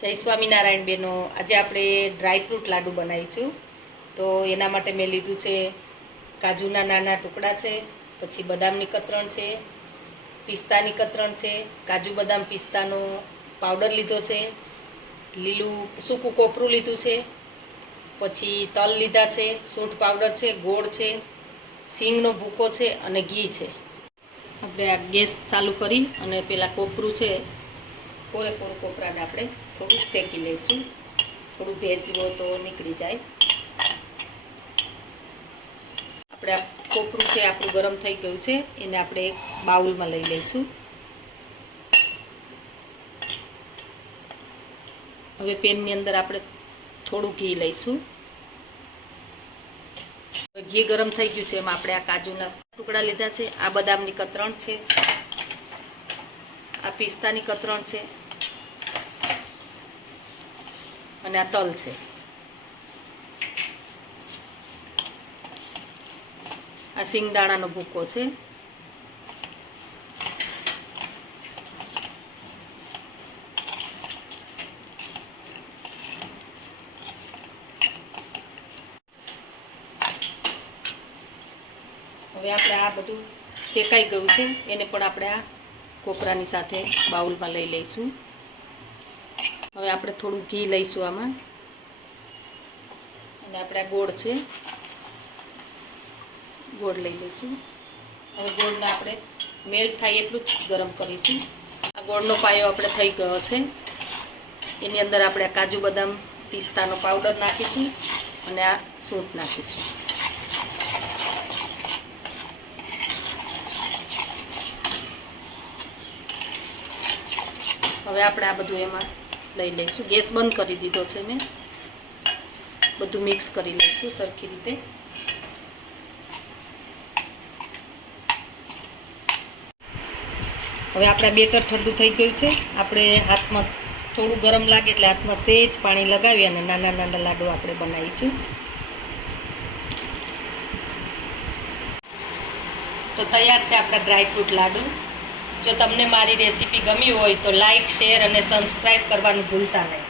જય સ્વામિનારાયણ બેનો, આજે આપણે ડ્રાયફ્રૂટ લાડુ બનાવીશું. તો એના માટે મેં લીધું છે કાજુના નાના ટુકડા છે, પછી બદામની કતરણ છે, પિસ્તાની કતરણ છે, કાજુ બદામ પિસ્તાનો પાવડર લીધો છે, લીલું સૂકું કોપરું લીધું છે, પછી તલ લીધા છે, સૂંઠ પાવડર છે, ગોળ છે, સિંગનો ભૂકો છે અને ઘી છે. આપણે આ ગેસ ચાલુ કરી અને પેલા કોપરું છે, પૂરેપૂરું કોપરાને આપણે થોડું શેકી લઈશું. થોડું ભેજવો તો નીકળી જાય. આપણે આ કોપરું છે આપણું ગરમ થઈ ગયું છે, એને આપણે એક બાઉલમાં લઈ લઈશું. હવે પેનની અંદર આપણે થોડું ઘી લઈશું. હવે ઘી ગરમ થઈ ગયું છે, એમાં આપણે આ કાજુના ટુકડા લીધા છે, આ બદામની કતરણ છે, આ પિસ્તાની કતરણ છે અને આ તલ છે. આ સિંગદાણાનો ભૂકો છે. હવે આપણે આ બધું શેકાઈ ગયું છે, એને પણ આપણે આ કોપરાની સાથે બાઉલમાં લઈ લઈશું. હવે આપણે થોડું ઘી લઈશું આમાં, અને આપણે આ ગોળ છે, ગોળ લઈ લઈશું. હવે ગોળને આપણે મેલ્ટ થાય એટલું જ ગરમ કરીશું. આ ગોળનો પાયો આપણે થઈ ગયો છે, એની અંદર આપણે આ કાજુ બદામ પિસ્તાનો પાવડર નાખીશું અને આ સૂંઠ નાખીશું. હવે આપણે આ બધું એમાં લઈ લઈશું. ગેસ બંધ કરી દીધો છે મેં. બધું મિક્સ કરી લઈશું સરખી રીતે. હવે આપણા બેટર ઠંડુ થઈ ગયું છે. આપણે હાથમાં થોડું ગરમ લાગે એટલે હાથમાં સહેજ પાણી લગાવી અને નાના નાના લાડુ આપણે બનાવીશું. તો તૈયાર છે આપણા ડ્રાયફ્રૂટ લાડુ. જો તમને મારી રેસીપી ગમી હોય તો લાઈક, શેર અને સબસ્ક્રાઈબ કરવાનું ભૂલતા નહીં.